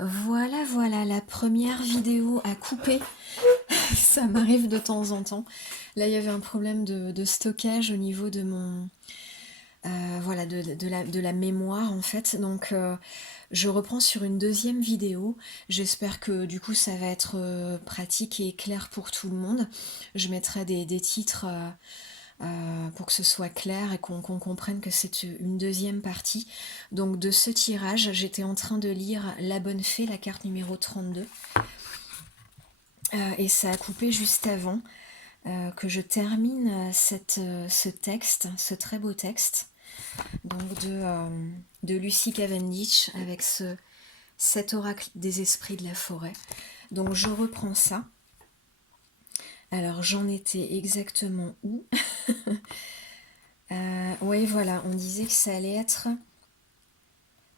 Voilà, voilà, la première vidéo à couper. Ça m'arrive de temps en temps. Là, il y avait un problème de stockage au niveau de mon, voilà, de la mémoire en fait. Donc, je reprends sur une deuxième vidéo. J'espère que du coup, ça va être pratique et clair pour tout le monde. Je mettrai des titres pour que ce soit clair et qu'on comprenne que c'est une deuxième partie. Donc de ce tirage, j'étais en train de lire La Bonne Fée, la carte numéro 32, et ça a coupé juste avant que je termine ce texte, ce très beau texte, donc de Lucy Cavendish avec cet oracle des esprits de la forêt. Donc je reprends ça. Alors j'en étais exactement où? Oui, voilà, on disait que ça allait être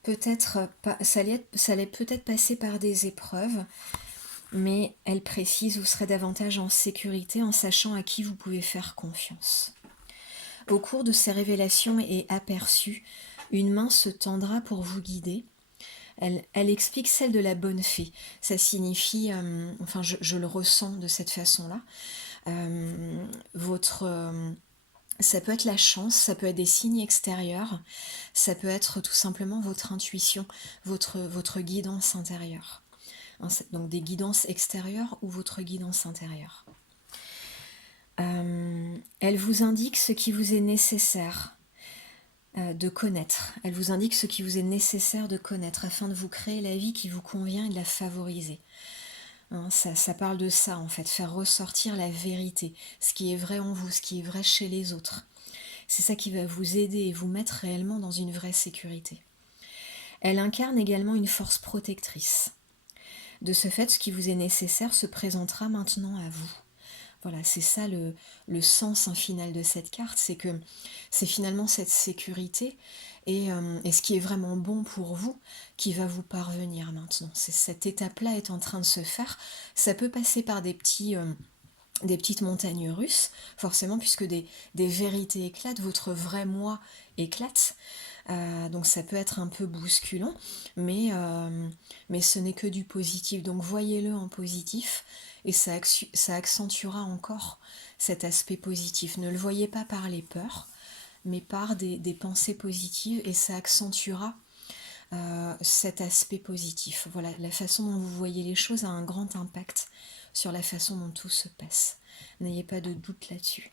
peut-être pas, ça allait peut-être passer par des épreuves, mais elle précise vous serez davantage en sécurité en sachant à qui vous pouvez faire confiance. Au cours de ces révélations et aperçus, une main se tendra pour vous guider. Elle explique celle de la bonne fée. Ça signifie, enfin je le ressens de cette façon-là, votre ça peut être la chance, ça peut être des signes extérieurs, ça peut être tout simplement votre intuition, votre guidance intérieure. Donc des guidances extérieures ou votre guidance intérieure. Elle vous indique ce qui vous est nécessaire de connaître. Elle vous indique ce qui vous est nécessaire de connaître afin de vous créer la vie qui vous convient et de la favoriser. Ça parle de ça en fait, faire ressortir la vérité, ce qui est vrai en vous, ce qui est vrai chez les autres. C'est ça qui va vous aider et vous mettre réellement dans une vraie sécurité. Elle incarne également une force protectrice. De ce fait, ce qui vous est nécessaire se présentera maintenant à vous. Voilà, c'est ça le sens final de cette carte, c'est que c'est finalement cette sécurité et ce qui est vraiment bon pour vous qui va vous parvenir maintenant. Cette étape-là est en train de se faire. Ça peut passer par des petites montagnes russes, forcément, puisque des vérités éclatent, votre vrai moi éclate. Donc ça peut être un peu bousculant, mais ce n'est que du positif. Donc voyez-le en positif et ça accentuera encore cet aspect positif. Ne le voyez pas par les peurs, mais par des pensées positives et ça accentuera cet aspect positif. Voilà, la façon dont vous voyez les choses a un grand impact sur la façon dont tout se passe. N'ayez pas de doute là-dessus.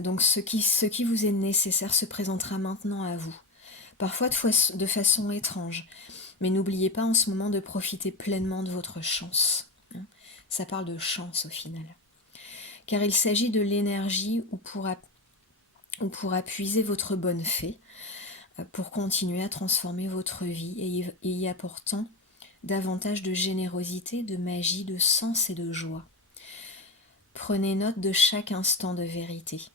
Donc ce qui vous est nécessaire se présentera maintenant à vous, parfois de façon étrange, mais n'oubliez pas en ce moment de profiter pleinement de votre chance. Ça parle de chance au final. Car il s'agit de l'énergie où pourra puiser votre bonne fée pour continuer à transformer votre vie et y apportant davantage de générosité, de magie, de sens et de joie. Prenez note de chaque instant de vérité.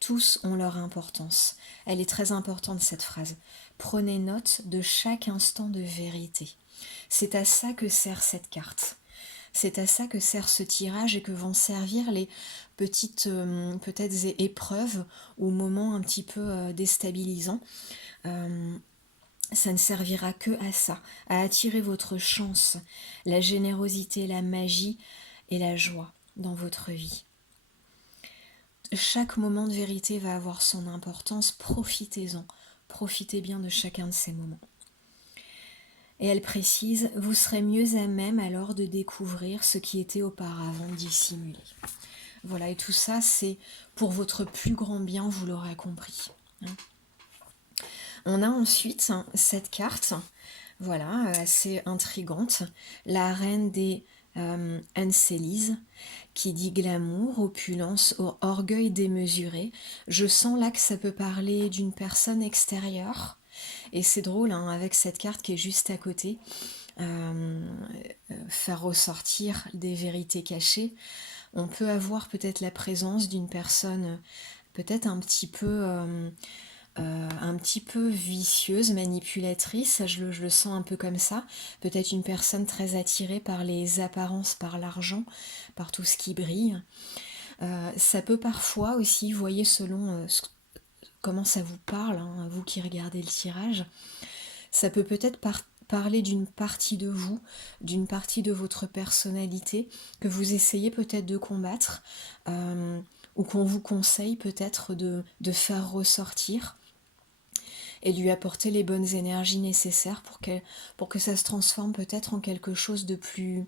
Tous ont leur importance. Elle est très importante cette phrase. Prenez note de chaque instant de vérité. C'est à ça que sert cette carte. C'est à ça que sert ce tirage et que vont servir les petites peut-être épreuves ou moments un petit peu déstabilisants. Ça ne servira que à ça, à attirer votre chance, la générosité, la magie et la joie dans votre vie. Chaque moment de vérité va avoir son importance, profitez-en, profitez bien de chacun de ces moments. Et elle précise, vous serez mieux à même alors de découvrir ce qui était auparavant dissimulé. Voilà, et tout ça, c'est pour votre plus grand bien, vous l'aurez compris. On a ensuite cette carte, voilà, assez intrigante, la reine des Uncélises, qui dit glamour, opulence, orgueil démesuré. Je sens là que ça peut parler d'une personne extérieure. Et c'est drôle, avec cette carte qui est juste à côté, faire ressortir des vérités cachées. On peut avoir peut-être la présence d'une personne peut-être un petit peu vicieuse, manipulatrice, je le sens un peu comme ça. Peut-être une personne très attirée par les apparences, par l'argent, par tout ce qui brille. Ça peut parfois aussi, vous voyez, selon comment ça vous parle, vous qui regardez le tirage, ça peut peut-être parler d'une partie de vous, d'une partie de votre personnalité que vous essayez peut-être de combattre ou qu'on vous conseille peut-être de faire ressortir et lui apporter les bonnes énergies nécessaires pour que ça se transforme peut-être en quelque chose de plus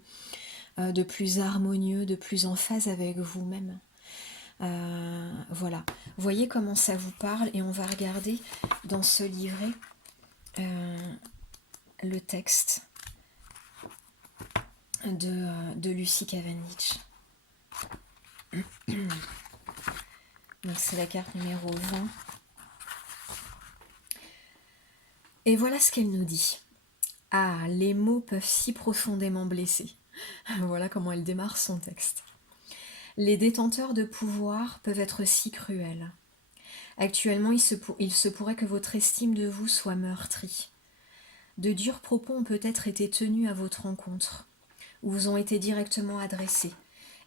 harmonieux, de plus en phase avec vous-même. Voilà, voyez comment ça vous parle et on va regarder dans ce livret le texte de Lucy Cavendish. Donc c'est la carte numéro 20. Et voilà ce qu'elle nous dit. Ah, les mots peuvent si profondément blesser. Voilà comment elle démarre son texte. Les détenteurs de pouvoir peuvent être si cruels. Actuellement, il se pourrait que votre estime de vous soit meurtrie. De durs propos ont peut-être été tenus à votre encontre, ou vous ont été directement adressés.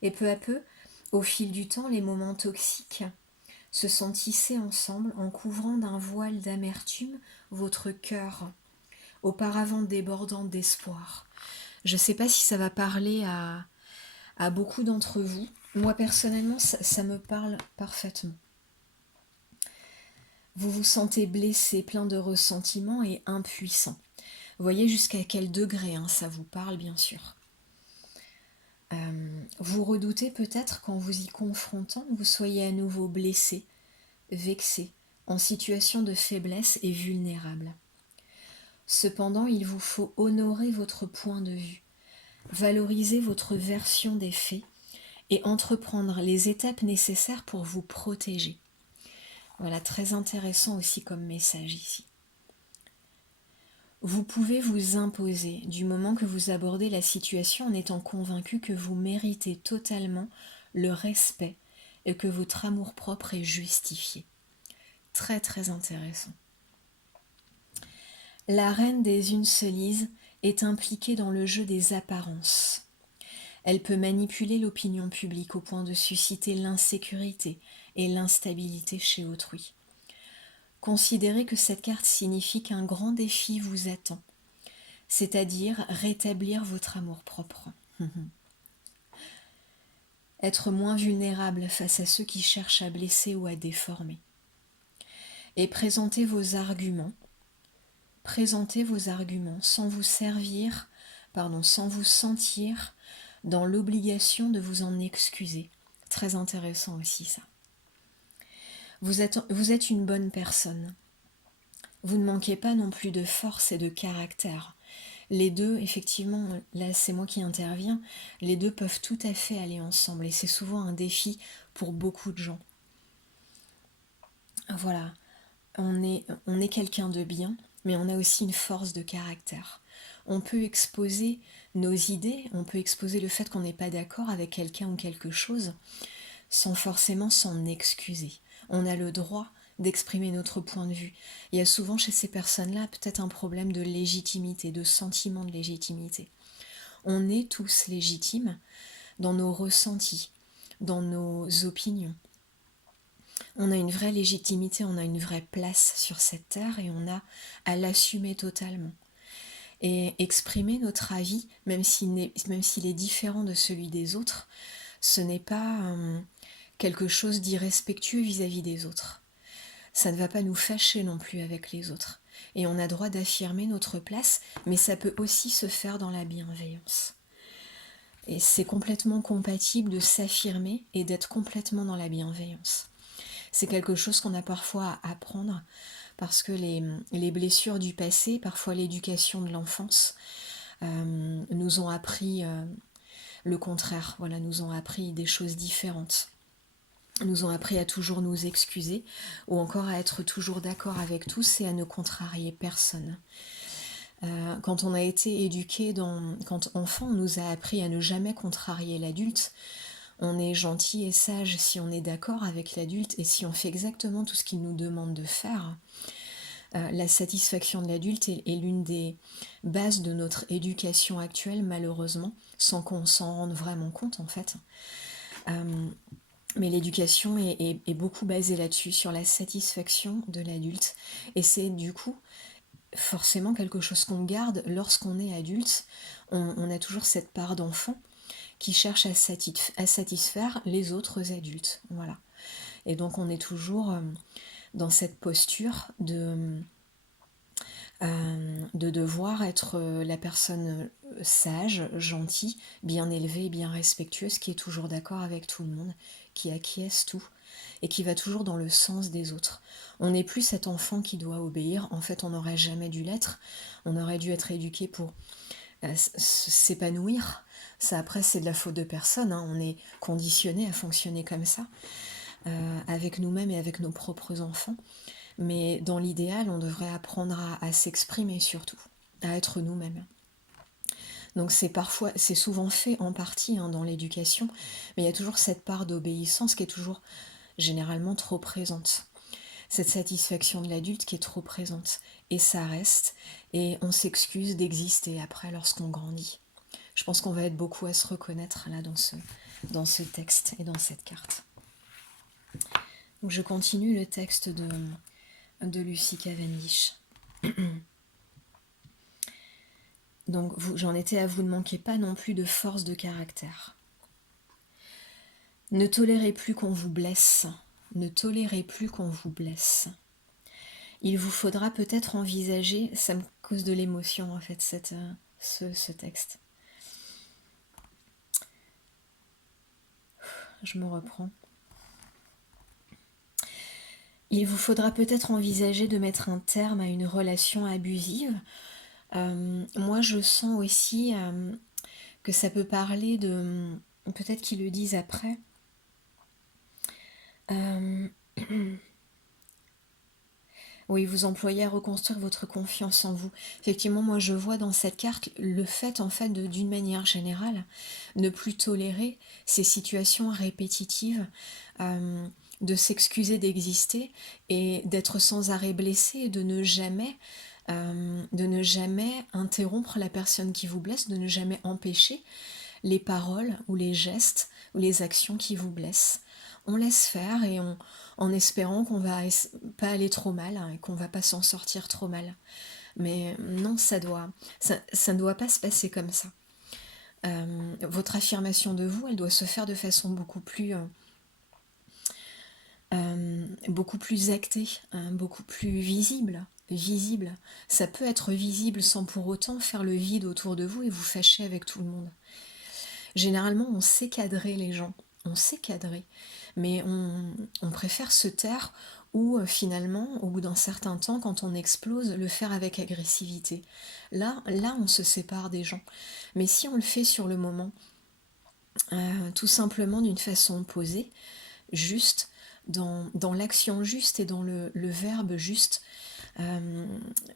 Et peu à peu, au fil du temps, les moments toxiques se sont tissés ensemble en couvrant d'un voile d'amertume votre cœur, auparavant débordant d'espoir. Je ne sais pas si ça va parler à beaucoup d'entre vous. Moi, personnellement, ça me parle parfaitement. Vous vous sentez blessé, plein de ressentiments et impuissant. Vous voyez jusqu'à quel degré ça vous parle, bien sûr. Vous redoutez peut-être qu'en vous y confrontant, vous soyez à nouveau blessé, vexé, en situation de faiblesse et vulnérable. Cependant, il vous faut honorer votre point de vue, valoriser votre version des faits et entreprendre les étapes nécessaires pour vous protéger. Voilà, très intéressant aussi comme message ici. Vous pouvez vous imposer du moment que vous abordez la situation en étant convaincu que vous méritez totalement le respect et que votre amour-propre est justifié. Très très intéressant. La reine des Unselises est impliquée dans le jeu des apparences. Elle peut manipuler l'opinion publique au point de susciter l'insécurité et l'instabilité chez autrui. Considérez que cette carte signifie qu'un grand défi vous attend, c'est-à-dire rétablir votre amour-propre. Être moins vulnérable face à ceux qui cherchent à blesser ou à déformer. Et présentez vos arguments sans vous sans vous sentir dans l'obligation de vous en excuser. Très intéressant aussi ça. Vous êtes une bonne personne. Vous ne manquez pas non plus de force et de caractère. Les deux, effectivement, là c'est moi qui interviens, les deux peuvent tout à fait aller ensemble et c'est souvent un défi pour beaucoup de gens. Voilà, on est quelqu'un de bien, mais on a aussi une force de caractère. On peut exposer nos idées, on peut exposer le fait qu'on n'est pas d'accord avec quelqu'un ou quelque chose, sans forcément s'en excuser. On a le droit d'exprimer notre point de vue. Il y a souvent chez ces personnes-là peut-être un problème de légitimité, de sentiment de légitimité. On est tous légitimes dans nos ressentis, dans nos opinions. On a une vraie légitimité, on a une vraie place sur cette terre et on a à l'assumer totalement. Et exprimer notre avis, même s'il est différent de celui des autres, ce n'est pas quelque chose d'irrespectueux vis-à-vis des autres. Ça ne va pas nous fâcher non plus avec les autres. Et on a droit d'affirmer notre place, mais ça peut aussi se faire dans la bienveillance. Et c'est complètement compatible de s'affirmer et d'être complètement dans la bienveillance. C'est quelque chose qu'on a parfois à apprendre parce que les blessures du passé, parfois l'éducation de l'enfance, nous ont appris le contraire, voilà, nous ont appris des choses différentes. Nous ont appris à toujours nous excuser ou encore à être toujours d'accord avec tous et à ne contrarier personne. Quand on a été éduqué, quand enfant, on nous a appris à ne jamais contrarier l'adulte. On est gentil et sage si on est d'accord avec l'adulte et si on fait exactement tout ce qu'il nous demande de faire. La satisfaction de l'adulte est l'une des bases de notre éducation actuelle, malheureusement, sans qu'on s'en rende vraiment compte en fait. Mais l'éducation est beaucoup basée là-dessus, sur la satisfaction de l'adulte. Et c'est du coup forcément quelque chose qu'on garde lorsqu'on est adulte. On a toujours cette part d'enfant qui cherche à satisfaire les autres adultes. Voilà. Et donc on est toujours dans cette posture de devoir être la personne sage, gentille, bien élevée, bien respectueuse, qui est toujours d'accord avec tout le monde, qui acquiesce tout et qui va toujours dans le sens des autres. On n'est plus cet enfant qui doit obéir. En fait, on n'aurait jamais dû l'être. On aurait dû être éduqué pour s'épanouir. Ça, après, c'est de la faute de personne. Hein. On est conditionné à fonctionner comme ça, avec nous-mêmes et avec nos propres enfants. Mais dans l'idéal, on devrait apprendre à s'exprimer surtout, à être nous-mêmes. Donc c'est souvent fait en partie dans l'éducation, mais il y a toujours cette part d'obéissance qui est toujours généralement trop présente. Cette satisfaction de l'adulte qui est trop présente. Et ça reste, et on s'excuse d'exister après lorsqu'on grandit. Je pense qu'on va être beaucoup à se reconnaître là dans ce texte et dans cette carte. Donc je continue le texte de Lucy Cavendish. Donc j'en étais à vous ne manquez pas non plus de force de caractère. Ne tolérez plus qu'on vous blesse. Ne tolérez plus qu'on vous blesse. Il vous faudra peut-être envisager, ça me cause de l'émotion en fait, ce texte. Je me reprends. Il vous faudra peut-être envisager de mettre un terme à une relation abusive. Moi, je sens aussi que ça peut parler de... Peut-être qu'ils le disent après. Oui, vous employez à reconstruire votre confiance en vous. Effectivement, moi, je vois dans cette carte le fait, en fait, d'une manière générale, ne plus tolérer ces situations répétitives, de s'excuser d'exister et d'être sans arrêt blessé et de ne jamais interrompre la personne qui vous blesse, de ne jamais empêcher les paroles ou les gestes ou les actions qui vous blessent. On laisse faire et en espérant qu'on va pas aller trop mal et qu'on va pas s'en sortir trop mal. Mais non, ça ne doit pas se passer comme ça. Votre affirmation de vous, elle doit se faire de façon beaucoup plus actée, beaucoup plus visible. Ça peut être visible sans pour autant faire le vide autour de vous et vous fâcher avec tout le monde. Généralement, on sait cadrer les gens, mais on préfère se taire ou finalement, au bout d'un certain temps, quand on explose, le faire avec agressivité. Là, on se sépare des gens. Mais si on le fait sur le moment, tout simplement d'une façon posée, juste, dans l'action juste et dans le verbe juste,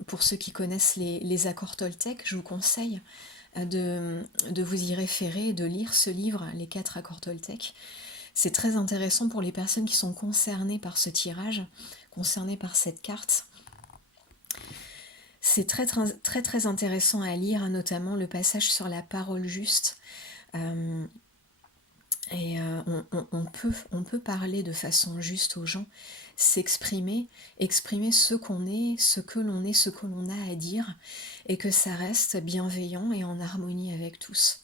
pour ceux qui connaissent les accords Toltec, je vous conseille de vous y référer et de lire ce livre, Les 4 accords Toltec. C'est très intéressant pour les personnes qui sont concernées par ce tirage, concernées par cette carte. C'est très, très, très, très intéressant à lire, notamment le passage sur la parole juste. On peut parler de façon juste aux gens, s'exprimer, exprimer ce qu'on est, ce que l'on est, ce que l'on a à dire, et que ça reste bienveillant et en harmonie avec tous.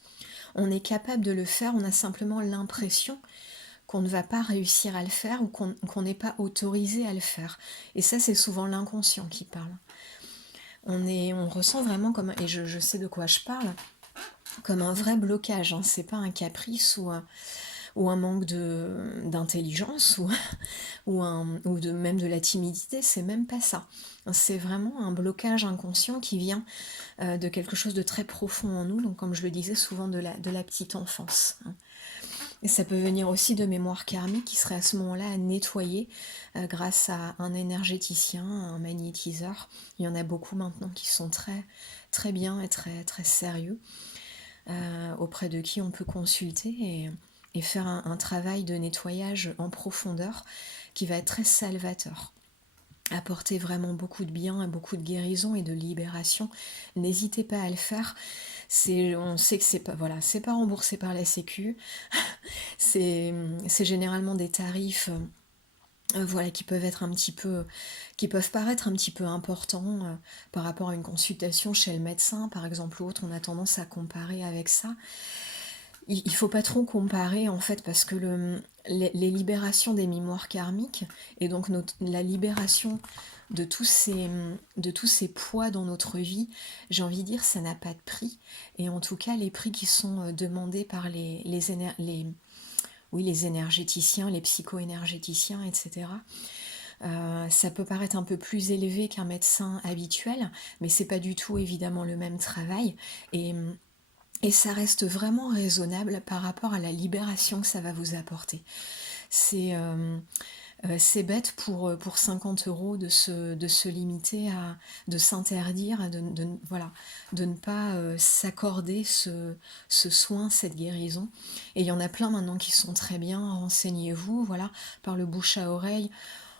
On est capable de le faire, on a simplement l'impression qu'on ne va pas réussir à le faire ou qu'on n'est pas autorisé à le faire. Et ça, c'est souvent l'inconscient qui parle. On ressent vraiment comme, et je sais de quoi je parle, comme un vrai blocage, hein. C'est pas un caprice ou un manque d'intelligence même de la timidité, c'est même pas ça. C'est vraiment un blocage inconscient qui vient de quelque chose de très profond en nous, donc comme je le disais souvent de la petite enfance. Et ça peut venir aussi de mémoires karmiques qui seraient à ce moment-là à nettoyer grâce à un énergéticien, un magnétiseur. Il y en a beaucoup maintenant qui sont très, très bien et très, très sérieux, auprès de qui on peut consulter et faire un travail de nettoyage en profondeur qui va être très salvateur. Apporter vraiment beaucoup de bien et beaucoup de guérison et de libération. N'hésitez pas à le faire. On sait que c'est pas remboursé par la Sécu. C'est généralement des tarifs voilà, qui peuvent paraître un petit peu importants par rapport à une consultation chez le médecin, par exemple, ou autre. On a tendance à comparer avec ça. Il faut pas trop comparer en fait parce que les libérations des mémoires karmiques et donc la libération de tous ces poids dans notre vie, j'ai envie de dire, ça n'a pas de prix. Et en tout cas, les prix qui sont demandés par les énergéticiens, les psycho-énergéticiens, etc. Ça peut paraître un peu plus élevé qu'un médecin habituel, mais c'est pas du tout évidemment le même travail. Et ça reste vraiment raisonnable par rapport à la libération que ça va vous apporter. C'est bête pour 50 euros de se limiter à, de s'interdire, voilà, de ne pas s'accorder ce soin, cette guérison. Et il y en a plein maintenant qui sont très bien, renseignez-vous, voilà, par le bouche à oreille.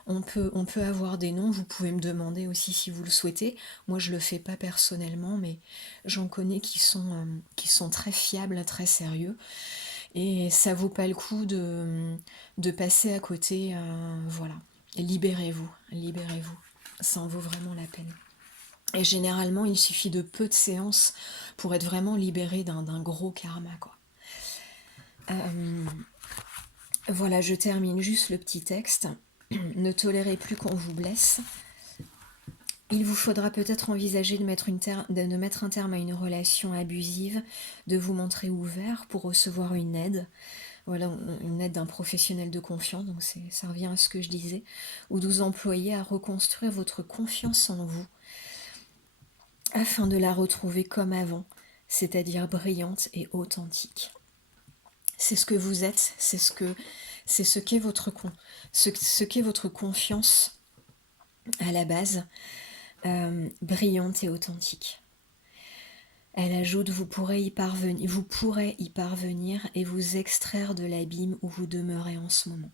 On peut avoir des noms, vous pouvez me demander aussi si vous le souhaitez. Moi je le fais pas personnellement, mais j'en connais qui sont très fiables, très sérieux. Et ça vaut pas le coup de passer à côté. Voilà. Libérez-vous, libérez-vous. Ça en vaut vraiment la peine. Et généralement, il suffit de peu de séances pour être vraiment libéré d'un gros karma, quoi. Voilà, je termine juste le petit texte. Ne tolérez plus qu'on vous blesse. Il vous faudra peut-être envisager de mettre un terme à une relation abusive, de vous montrer ouvert pour recevoir une aide. Voilà, une aide d'un professionnel de confiance, donc ça revient à ce que je disais, ou de vous employer à reconstruire votre confiance en vous, afin de la retrouver comme avant, c'est-à-dire brillante et authentique. C'est ce que vous êtes, c'est ce qu'est votre confiance à la base, brillante et authentique. Elle ajoute, vous pourrez y parvenir et vous extraire de l'abîme où vous demeurez en ce moment.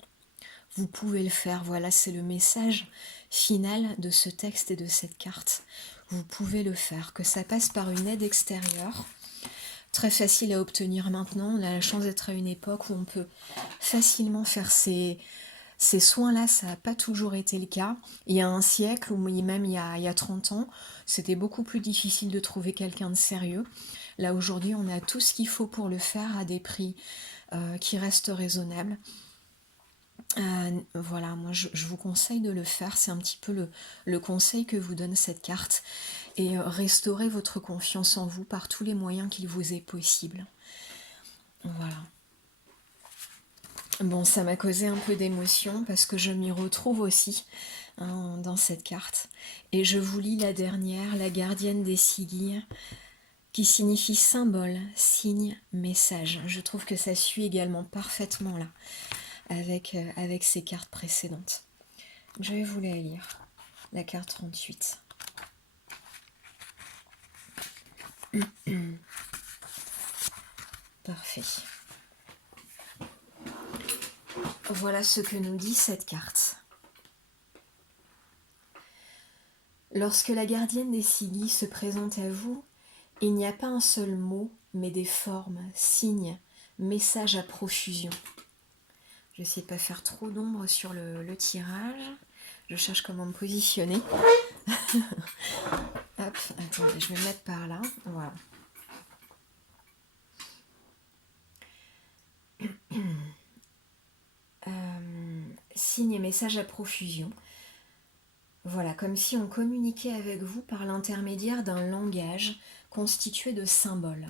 Vous pouvez le faire, voilà, c'est le message final de ce texte et de cette carte. Vous pouvez le faire, que ça passe par une aide extérieure, très facile à obtenir maintenant. On a la chance d'être à une époque où on peut facilement faire ces soins-là, ça n'a pas toujours été le cas. Il y a un siècle, ou même il y a 30 ans, c'était beaucoup plus difficile de trouver quelqu'un de sérieux. Là, aujourd'hui, on a tout ce qu'il faut pour le faire à des prix qui restent raisonnables. Voilà, moi je vous conseille de le faire, c'est un petit peu le conseil que vous donne cette carte. Et restaurez votre confiance en vous par tous les moyens qu'il vous est possible. Voilà. Bon, ça m'a causé un peu d'émotion parce que je m'y retrouve aussi dans cette carte. Et je vous lis la dernière, la gardienne des ciguilles, qui signifie symbole, signe, message. Je trouve que ça suit également parfaitement là, avec ces cartes précédentes. Je vais vous la lire, la carte 38. Parfait. Voilà ce que nous dit cette carte. Lorsque la gardienne des ciguilles se présente à vous, il n'y a pas un seul mot, mais des formes, signes, messages à profusion. Je vais essayer de ne pas faire trop d'ombre sur le tirage. Je cherche comment me positionner. Hop, attendez, je vais me mettre par là. Voilà. Signes et messages à profusion. Voilà, comme si on communiquait avec vous par l'intermédiaire d'un langage constitué de symboles.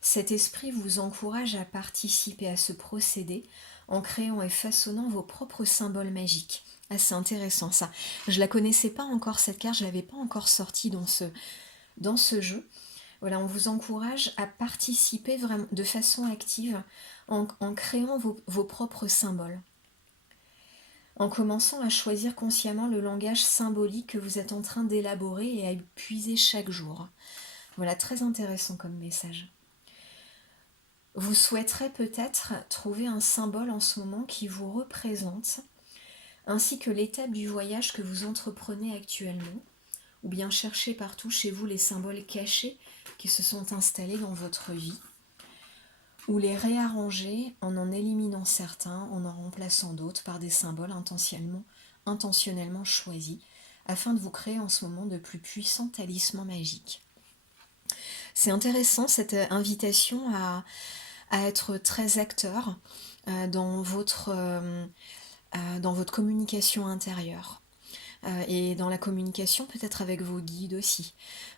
Cet esprit vous encourage à participer à ce procédé en créant et façonnant vos propres symboles magiques. Ah, c'est intéressant ça. Je la connaissais pas encore cette carte, je l'avais pas encore sortie dans ce jeu. Voilà, on vous encourage à participer vraiment de façon active en créant vos propres symboles. En commençant à choisir consciemment le langage symbolique que vous êtes en train d'élaborer et à y puiser chaque jour. Voilà, très intéressant comme message. Vous souhaiterez peut-être trouver un symbole en ce moment qui vous représente, ainsi que l'étape du voyage que vous entreprenez actuellement, ou bien chercher partout chez vous les symboles cachés qui se sont installés dans votre vie. ou les réarranger en éliminant certains, en remplaçant d'autres par des symboles intentionnellement choisis, afin de vous créer en ce moment de plus puissants talismans magiques. C'est intéressant cette invitation à être très acteur dans votre communication intérieure. Et dans la communication peut-être avec vos guides aussi.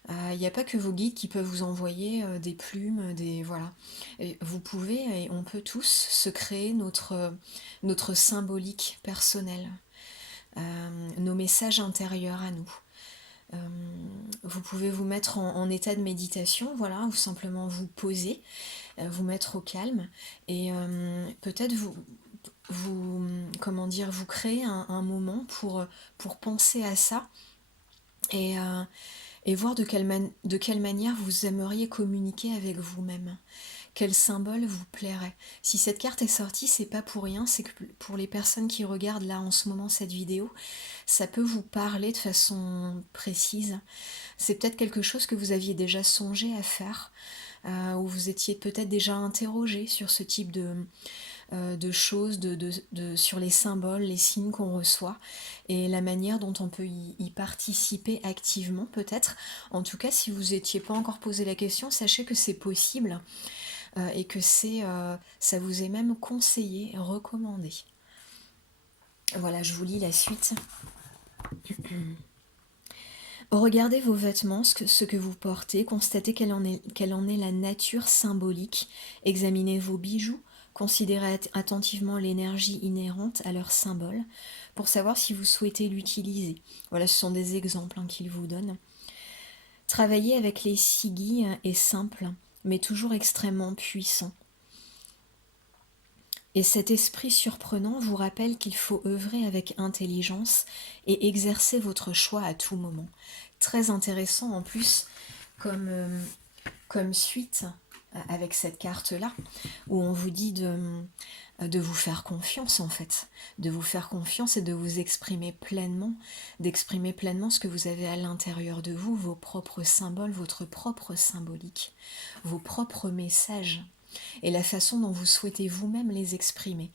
Il n'y a pas que vos guides qui peuvent vous envoyer des plumes, voilà. Et vous pouvez, et on peut tous se créer notre symbolique personnel, nos messages intérieurs à nous. Vous pouvez vous mettre en état de méditation, voilà, ou simplement vous poser, vous mettre au calme, et peut-être vous créer un moment pour penser à ça, et voir de quelle manière vous aimeriez communiquer avec vous-même. Quel symbole vous plairait. Si cette carte est sortie, c'est pas pour rien, c'est que pour les personnes qui regardent là en ce moment cette vidéo, ça peut vous parler de façon précise. C'est peut-être quelque chose que vous aviez déjà songé à faire, ou vous étiez peut-être déjà interrogé sur ce type de choses, sur les symboles, les signes qu'on reçoit, et la manière dont on peut y participer activement peut-être. En tout cas, si vous n'étiez pas encore posé la question, sachez que c'est possible, et que ça vous est même conseillé, recommandé. Voilà, je vous lis la suite. Regardez vos vêtements, ce que vous portez, constatez quelle en est la nature symbolique, examinez vos bijoux, considérez attentivement l'énergie inhérente à leur symbole pour savoir si vous souhaitez l'utiliser. Voilà, ce sont des exemples qu'il vous donne. Travailler avec les sigils est simple, mais toujours extrêmement puissant. Et cet esprit surprenant vous rappelle qu'il faut œuvrer avec intelligence et exercer votre choix à tout moment. Très intéressant en plus comme suite avec cette carte-là, où on vous dit de vous faire confiance en fait, de vous faire confiance et de vous exprimer pleinement, d'exprimer pleinement ce que vous avez à l'intérieur de vous, vos propres symboles, votre propre symbolique, vos propres messages, et la façon dont vous souhaitez vous-même les exprimer.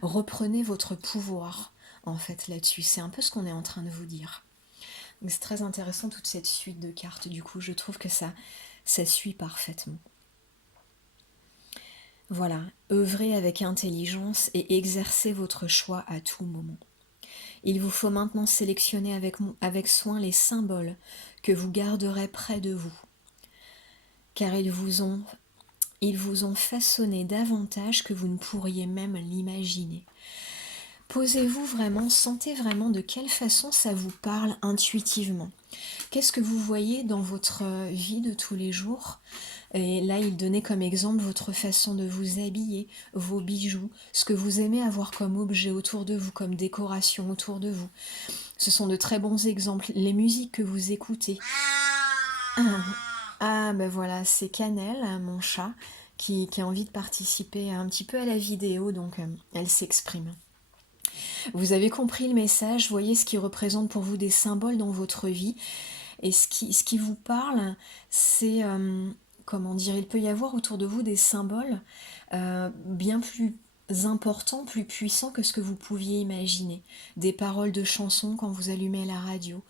Reprenez votre pouvoir, en fait, là-dessus. C'est un peu ce qu'on est en train de vous dire. C'est très intéressant, toute cette suite de cartes. Du coup, je trouve que ça suit parfaitement. Voilà, œuvrez avec intelligence et exercez votre choix à tout moment. Il vous faut maintenant sélectionner avec soin les symboles que vous garderez près de vous, car ils vous ont façonné davantage que vous ne pourriez même l'imaginer. Posez-vous vraiment, sentez vraiment de quelle façon ça vous parle intuitivement. Qu'est-ce que vous voyez dans votre vie de tous les jours ? Et là, il donnait comme exemple votre façon de vous habiller, vos bijoux, ce que vous aimez avoir comme objet autour de vous, comme décoration autour de vous. Ce sont de très bons exemples. Les musiques que vous écoutez. Ben voilà, c'est Cannelle, mon chat, qui a envie de participer un petit peu à la vidéo, donc elle s'exprime. Vous avez compris le message, voyez ce qui représente pour vous des symboles dans votre vie, et ce qui vous parle, c'est, il peut y avoir autour de vous des symboles bien plus importants, plus puissants que ce que vous pouviez imaginer. Des paroles de chansons quand vous allumez la radio,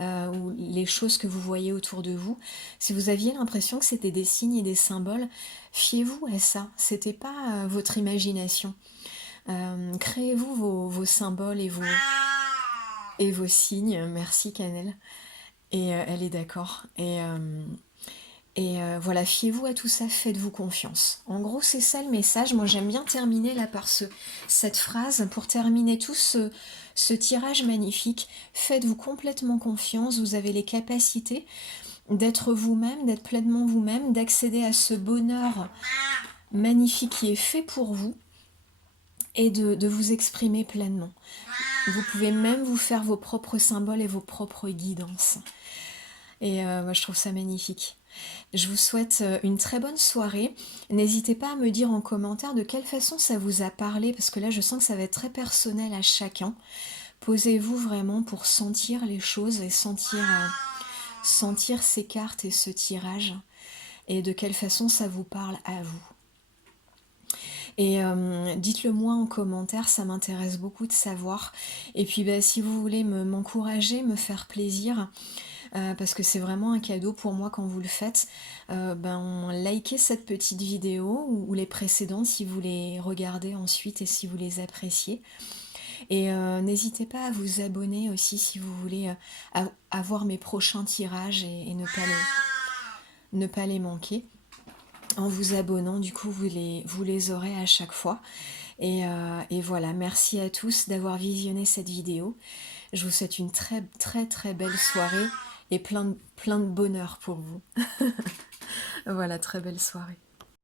ou les choses que vous voyez autour de vous. Si vous aviez l'impression que c'était des signes et des symboles, fiez-vous à ça, c'était pas votre imagination. Créez-vous vos symboles et vos signes. Merci Cannelle. Et elle est d'accord. Et voilà, fiez-vous à tout ça, faites-vous confiance. En gros, c'est ça le message. Moi, j'aime bien terminer là par cette phrase, pour terminer tout ce tirage magnifique. Faites-vous complètement confiance, vous avez les capacités d'être vous-même, d'être pleinement vous-même, d'accéder à ce bonheur magnifique qui est fait pour vous, et de vous exprimer pleinement. Vous pouvez même vous faire vos propres symboles et vos propres guidances. Et moi, je trouve ça magnifique. Je vous souhaite une très bonne soirée. N'hésitez pas à me dire en commentaire de quelle façon ça vous a parlé, parce que là, je sens que ça va être très personnel à chacun. Posez-vous vraiment pour sentir les choses et sentir ces cartes et ce tirage, et de quelle façon ça vous parle à vous. Et dites-le moi en commentaire, ça m'intéresse beaucoup de savoir. Et puis bah, si vous voulez m'encourager, me faire plaisir, parce que c'est vraiment un cadeau pour moi quand vous le faites, ben likez cette petite vidéo ou les précédentes si vous les regardez ensuite et si vous les appréciez. Et n'hésitez pas à vous abonner aussi si vous voulez avoir mes prochains tirages et ne pas les manquer. En vous abonnant, du coup, vous les aurez à chaque fois. Et voilà, merci à tous d'avoir visionné cette vidéo. Je vous souhaite une très très très belle soirée et plein de bonheur pour vous. Voilà, très belle soirée.